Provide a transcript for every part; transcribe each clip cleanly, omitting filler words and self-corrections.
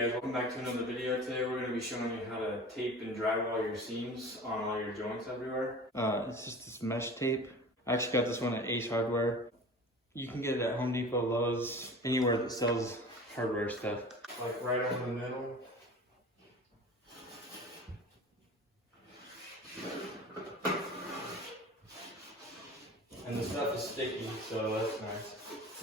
guys, welcome back to another video. Today we're going to be showing you how to tape and drywall your seams on all your joints everywhere. It's just this mesh tape. I actually got this one at Ace Hardware. You can get it at Home Depot, Lowe's, anywhere that sells hardware stuff. Like right over the middle. And the stuff is sticky, so that's nice.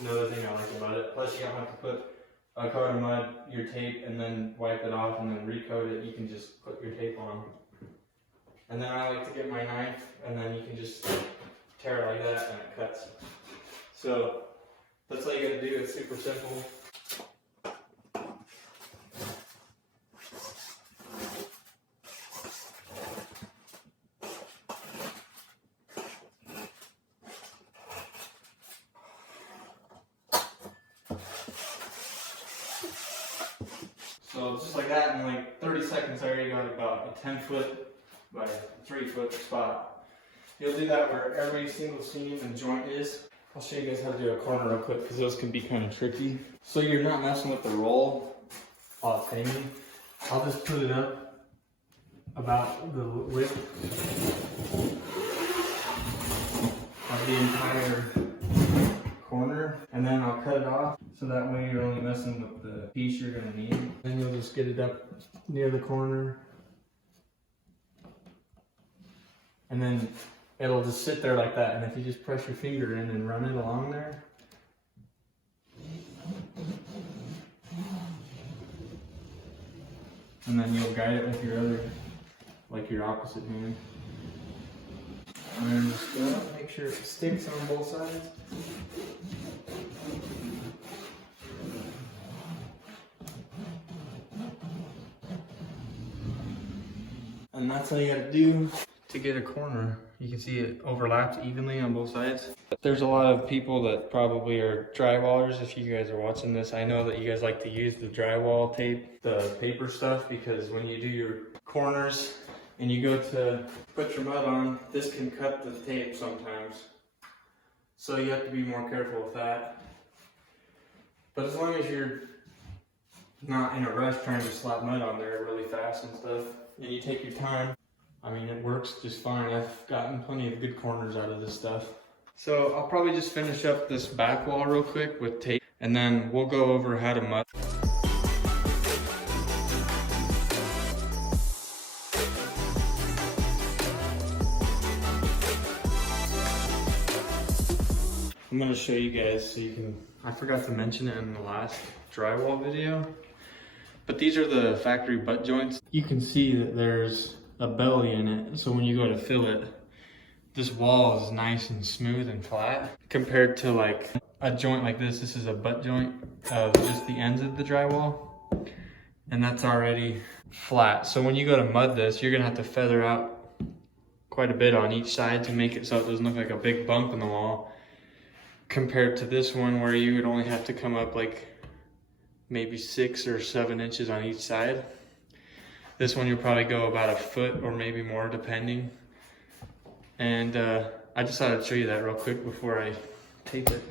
Another thing I like about it. Plus you don't have to put a coat of mud, your tape, and then wipe it off and then recoat it. You can just put your tape on. And then I like to get my knife, and then you can just tear it like that and it cuts. So that's all you gotta do. It's super simple. So just like that, in like 30 seconds, I already got about a 10-foot by 3-foot spot. You'll do that where every single seam and joint is. I'll show you guys how to do a corner real quick because those can be kind of tricky. So you're not messing with the roll while it's hanging. I'll just put it up about the width of the entire corner, and then I'll cut it off so that way you're only messing with the piece you're going to need. Then you'll just get it up near the corner, and then it'll just sit there like that, and if you just press your finger in and run it along there, and then you'll guide it with your other, like your opposite hand. And just go up, make sure it sticks on both sides. And that's all you gotta do to get a corner. You can see it overlaps evenly on both sides. There's a lot of people that probably are drywallers. If you guys are watching this, I know that you guys like to use the drywall tape, the paper stuff, because when you do your corners and you go to put your mud on, this can cut the tape sometimes. So you have to be more careful with that. But as long as you're not in a rush trying to slap mud on there really fast and stuff, and you take your time, I mean, it works just fine. I've gotten plenty of good corners out of this stuff. So I'll probably just finish up this back wall real quick with tape, and then we'll go over how to mud. I'm gonna show you guys so you can, I forgot to mention it in the last drywall video, but these are the factory butt joints. You can see that there's a belly in it, so when you go to fill it, this wall is nice and smooth and flat compared to like a joint like this. This is a butt joint of just the ends of the drywall, and that's already flat. So when you go to mud this, you're gonna have to feather out quite a bit on each side to make it so it doesn't look like a big bump in the wall, compared to this one where you would only have to come up like maybe 6 or 7 inches on each side. This one you'll probably go about a foot or maybe more depending. And I just thought I'd show you that real quick before I tape it.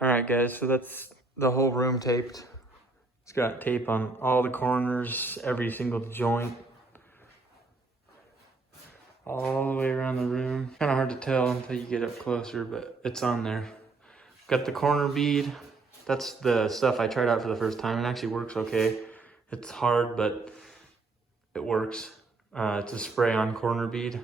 Alright guys, so that's the whole room taped. It's got tape on all the corners, every single joint, all the way around the room. Kind of hard to tell until you get up closer, but it's on there. Got the corner bead. That's the stuff I tried out for the first time. It actually works okay. It's hard, but it works. It's a spray-on corner bead,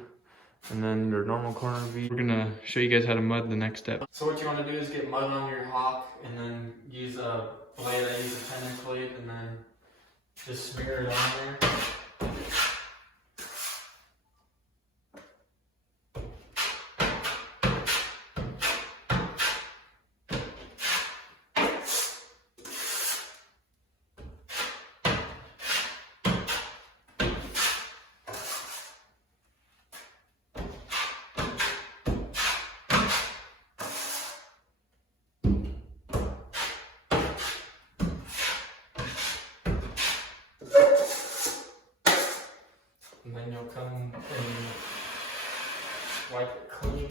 and then your normal corner bead. We're gonna show you guys how to mud the next step. So what you want to do is get mud on your Hawk, and then use a blade. I use a 10-inch blade, and then just smear it on there. you'll come and wipe it clean.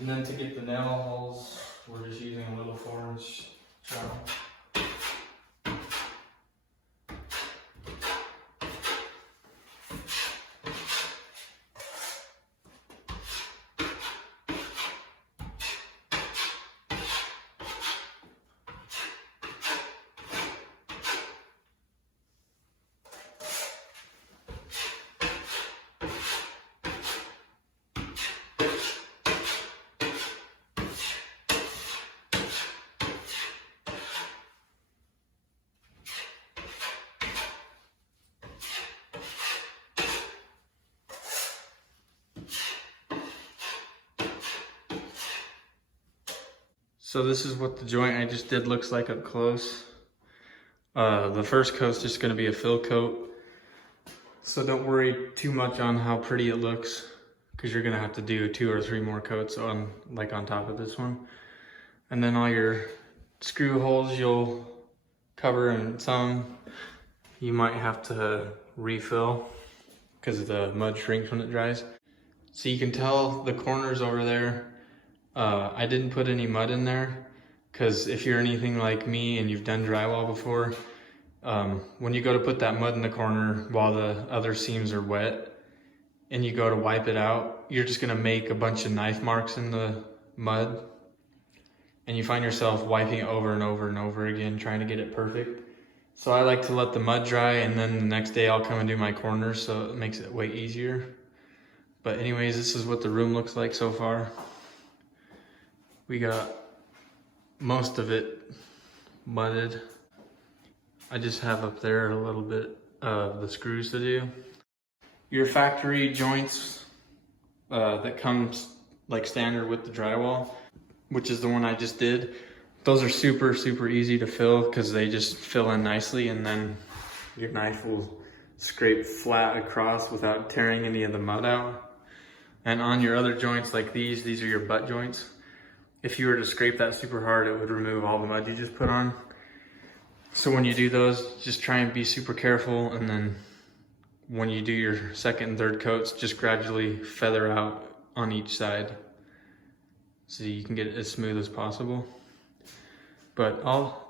And then to get the nail holes, we're just using a little 4-inch trowel. So this is what the joint I just did looks like up close. The first coat's just gonna be a fill coat. So don't worry too much on how pretty it looks, because you're gonna have to do 2 or 3 more coats on top of this one. And then all your screw holes you'll cover, and some you might have to refill because the mud shrinks when it dries. So you can tell the corners over there, I didn't put any mud in there because if you're anything like me and you've done drywall before, when you go to put that mud in the corner while the other seams are wet and you go to wipe it out, you're just gonna make a bunch of knife marks in the mud, and you find yourself wiping it over and over and over again trying to get it perfect. So I like to let the mud dry, and then the next day I'll come and do my corners, so it makes it way easier. But anyways, this is what the room looks like so far. We got most of it mudded. I just have up there a little bit of the screws to do. Your factory joints that comes like standard with the drywall, which is the one I just did, those are super easy to fill because they just fill in nicely, and then your knife will scrape flat across without tearing any of the mud out. And on your other joints like these are your butt joints. If you were to scrape that super hard, it would remove all the mud you just put on. So when you do those, just try and be super careful, and then when you do your second and third coats, just gradually feather out on each side so you can get it as smooth as possible. But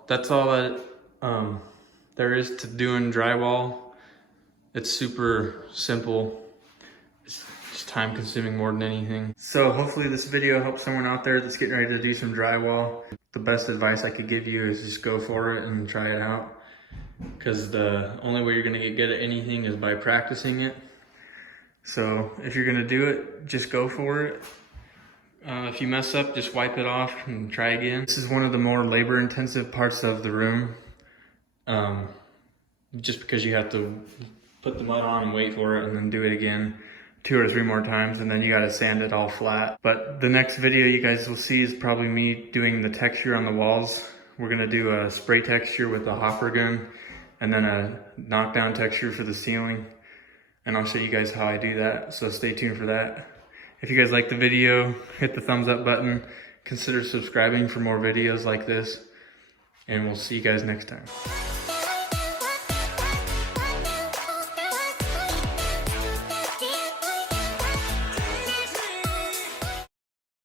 that's all that there is to doing drywall. It's super simple. It's just time consuming more than anything. So hopefully this video helps someone out there that's getting ready to do some drywall. The best advice I could give you is just go for it and try it out, because the only way you're gonna get good at anything is by practicing it. So if you're gonna do it, just go for it. If you mess up, just wipe it off and try again. This is one of the more labor intensive parts of the room, just because you have to put the mud on and wait for it and then do it again 2 or 3 more times, and then you gotta sand it all flat. But the next video you guys will see is probably me doing the texture on the walls. We're gonna do a spray texture with a hopper gun, and then a knockdown texture for the ceiling. And I'll show you guys how I do that, so stay tuned for that. If you guys like the video, hit the thumbs up button. Consider subscribing for more videos like this, and we'll see you guys next time.